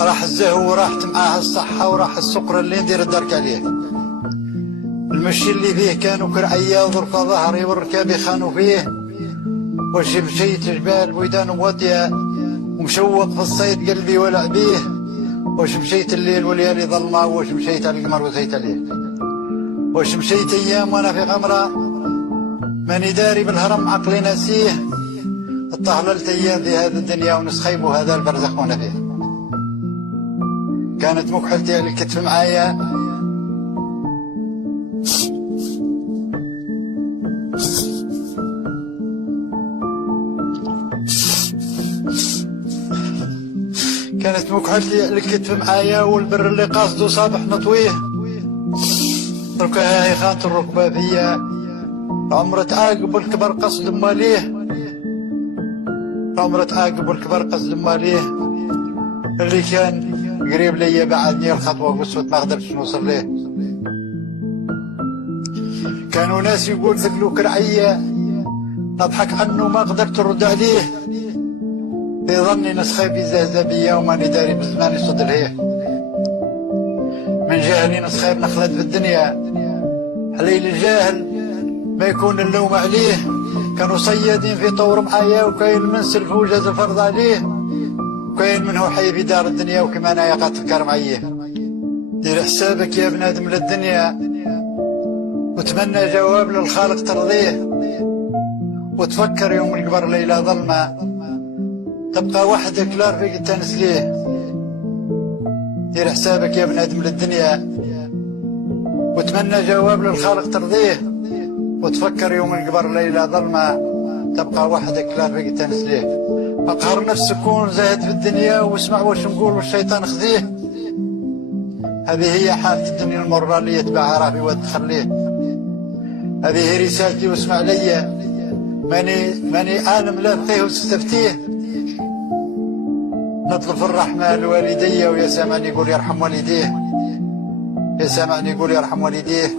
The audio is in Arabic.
راح الزهو وراحت معاه الصحة وراح السقر اللي ندير الدرك عليه. المشي اللي فيه كانوا كرعية وضرفة ظهري والركاب يخانوا فيه. وش مشيت جبال بويدان وودية ومشوق في الصيد قلبي ولع بيه. وش مشيت الليل والليالي ظلمة وش مشيت على القمر وزيت عليه. وش مشيت أيام وأنا في غمرة ماني داري بالهرم عقلي ناسيه. اطهللت أيام في هذه الدنيا ونسخيب وهذا البرزخ وأنا فيه. كانت مكحلتي على الكتف معايا كانت مكحلتي على الكتف معايا والبر اللي قاصده صابح نطويه. ركها هي خانت الركبة فيا عمرة تعاقب الكبر قصد ماليه. عمرة تعاقب الكبر قصد ماليه. اللي كان قريب ليا بعدني الخطوة قصوت ما قدرتش نوصل ليه. كانوا ناس يقول ثقلو كرعية أضحك عنه ما قدرت أرد عليه. في ظني نسخي بزهزة بيا وماني داري بزماني صد الهيه. من جهلي نسخي بنخلد في الدنيا حليل الجاهل ما يكون اللوم عليه. كانوا صيادين في طور معايا وكاين من سلف وجاز فرض عليه. وكاين منه حي في دار الدنيا وكما انا يا قاتل معيه. دير حسابك يا بنادم للدنيا وتمنى جواب للخالق ترضيه. وتفكر يوم القبر ليلة ظلمة تبقى وحدك لا رفيق تنس ليه. دير حسابك يا بنادم للدنيا وتمنى جواب للخالق ترضيه. وتفكر يوم القبر ليلة ظلمة تبقى وحدك لا رفيق تنس ليه. اقهر نفسك كون زاهد في الدنيا واسمع واش نقول والشيطان خذيه. هذه هي حالة الدنيا المرة اللي يتبعها رافي وتخليه. هذه هي رسالتي واسمع ليا ماني عالم لا فقيه وتستفتيه. نطلب الرحمة لوالدي ويا سامعني يقول يرحم والديه. يا سامعني يقول يرحم والديه.